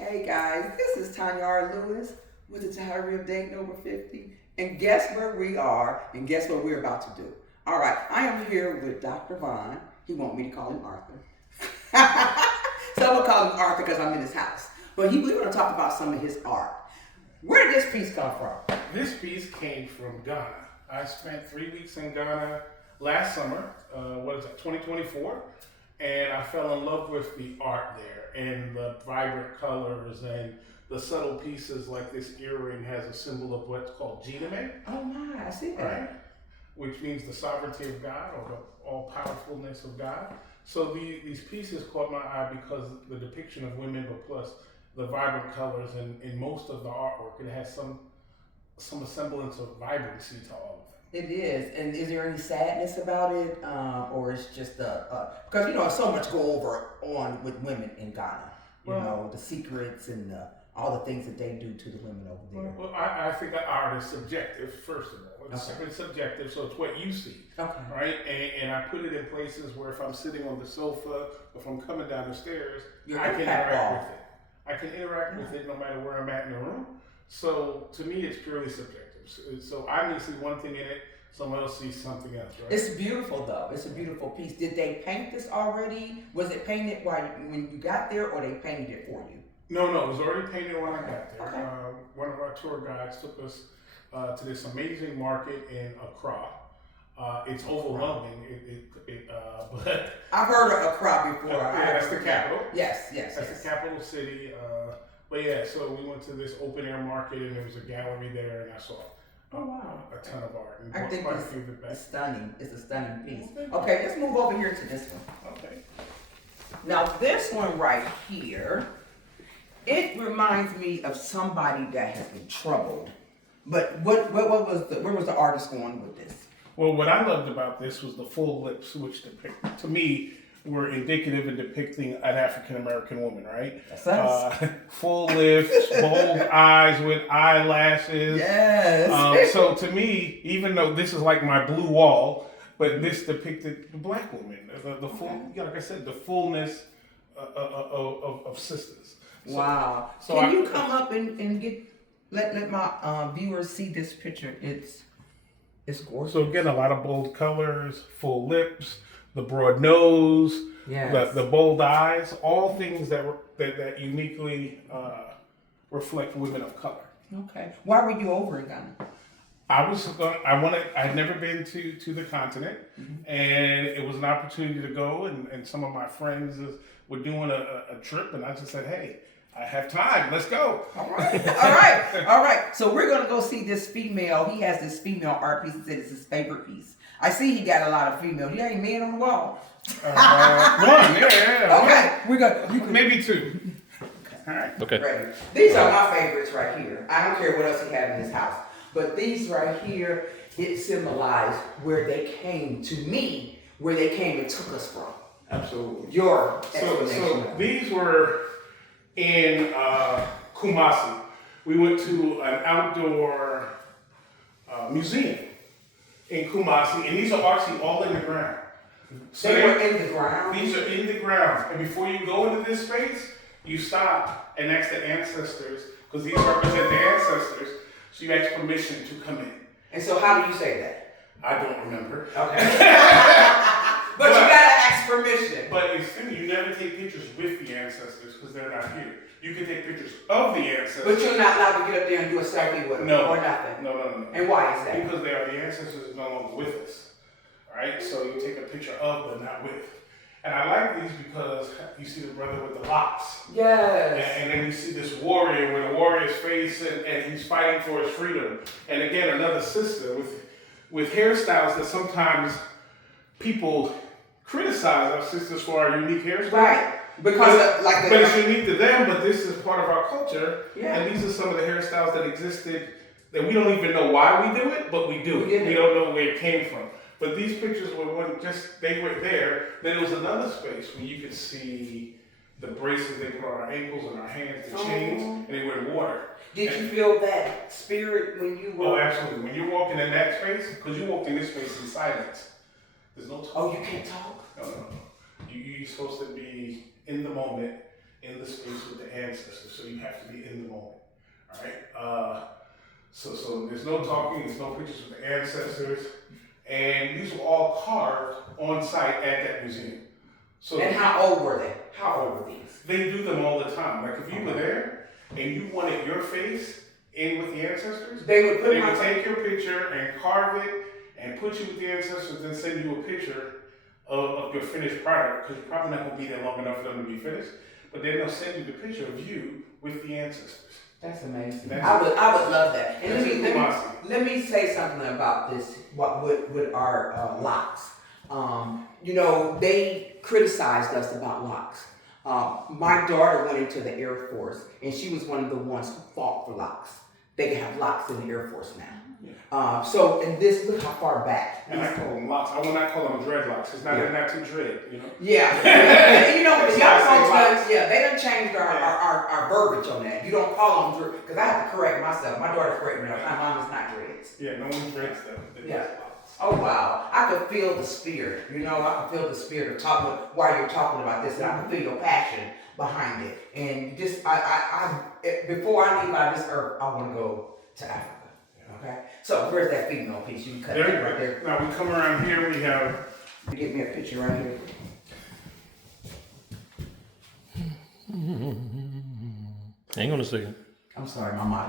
Hey guys, this is Tanya R. Lewis with the Diary of Date number 50. And guess where we are, and guess what we're about to do. All right, I am here with Dr. Vaughn. He wants me to call him Arthur. So I'm going to call him Arthur because I'm in his house. But we're going to talk about some of his art. Where did this piece come from? This piece came from Ghana. I spent 3 weeks in Ghana last summer, 2024, and I fell in love with the art there and the vibrant colors and the subtle pieces. Like this earring has a symbol of what's called Jiname. Oh my, I see that. Right? Which means the sovereignty of God or the all-powerfulness of God. So these pieces caught my eye because the depiction of women, but plus the vibrant colors, and in most of the artwork, it has some semblance of vibrancy to all of It is. And is there any sadness about it? Or it's just because, so much go over on with women in Ghana. The secrets and all the things that they do to the women over there. Well, I think that art is subjective, first of all. It's subjective, so it's what you see. Okay. Right? And I put it in places where if I'm sitting on the sofa, if I'm coming down the stairs, I can interact with it. I can interact with it no matter where I'm at in the room. So to me, it's purely subjective. So I may see one thing in it, someone else sees something else, right? It's beautiful though. It's a beautiful piece. Did they paint this already? Was it painted when you got there, or they painted it for you? No, it was already painted when I got there. Okay. One of our tour guides took us to this amazing market in Accra. It's overwhelming, but I've heard of Accra before. yeah, that's the capital. Yes. That's the capital city. But yeah, so we went to this open air market, and there was a gallery there, and I saw a ton of art. And I think it's stunning. It's a stunning piece. Okay, let's move over here to this one. Okay. Now this one right here, it reminds me of somebody that has been troubled. But where was the artist going with this? Well, what I loved about this was the full lips, which to me were indicative and depicting an African American woman, right? That's us. Full lips, bold eyes with eyelashes. Yes. So to me, even though this is like my blue wall, but this depicted the black woman, the full, like I said, the fullness of sisters. Wow. So Can you come up and let my viewers see this picture? It's gorgeous. So again, a lot of bold colors, full lips, the broad nose, the bold eyes, all things that uniquely reflect women of color. Okay. Why were you over in Ghana? I'd never been to the continent, and it was an opportunity to go, and some of my friends were doing a trip, and I just said, hey, I have time. Let's go. All right. So we're going to go see this female. He has this female art piece. He said it's his favorite piece. I see he got a lot of females. He ain't men on the wall. One, yeah. Okay. We're going maybe two. Okay. All right. Okay. Ready. These are my favorites right here. I don't care what else he has in his house. But these right here, it symbolize where they came to me, where they came and took us from. Absolutely. Your explanation. So these were in Kumasi. We went to an outdoor museum in Kumasi, and these are actually all in the ground. So they were in the ground? These are in the ground. And before you go into this space, you stop and ask the ancestors, because these represent the ancestors, so you ask permission to come in. And so how do you say that? I don't remember. Okay. But you gotta ask permission. But it's funny, you never take pictures with the ancestors because they're not here. You can take pictures of the ancestors. But you're not allowed to get up there and do a selfie with them or nothing. No. And why is that? Because they are the ancestors no longer with us. Alright? So you take a picture of but not with. And I like these because you see the brother with the locks. Yes. And then you see this warrior with a warrior's face and he's fighting for his freedom. And again, another sister with hairstyles that sometimes people criticize our sisters for our unique hairstyles. Right. Because but it's unique to them, but this is part of our culture. Yeah. And these are some of the hairstyles that existed that we don't even know why we do it, but we do it. We don't know where it came from. But these pictures were they were there. Then there was another space where you could see the braces they put on our ankles and our hands, the chains, and they were in water. Did you feel that spirit when you were? Oh, absolutely. When you're walking in that space, because you walked in this space in silence. There's no talk. Oh, you can't talk? No. You're supposed to be in the moment in the space with the ancestors. So you have to be in the moment. All right. So there's no talking. There's no pictures with the ancestors, and these were all carved on site at that museum. So And how old were they? How old were these? they do them all the time. Like if you were there and you wanted your face in with the ancestors, They would put they my would take your picture and carve it and put you with the ancestors, then send you a picture of your finished product, because you're probably not going to be there long enough for them to be finished. But then they'll send you the picture of you with the ancestors. That's amazing. That's- I would love that. And That's let me say something about this. What with our locks? You know, they criticized us about locks. My daughter went into the Air Force, and she was one of the ones who fought for locks. They have locks in the Air Force now. So, and this, look how far back. And I call them locks. I will not call them dreadlocks. It's not, they're not too dread, you know? Yeah. You know, That's the why I young say folks, locks. they done changed our verbiage on that. You don't call them dreads, because I have to correct myself. My daughter corrected me all the time. Mom is not dreads. Yeah, no one dreads them. They're Yeah. just locks. Oh wow, I could feel the spirit. You know, I can feel the spirit of talking while you're talking about this, and I can feel your passion behind it. And just, before I leave out of this earth, I want to go to Africa. Okay, so where's that female piece? You can cut that right there. Now we come around here, we have. Get me a picture right here. Hang on a second. I'm sorry, my model.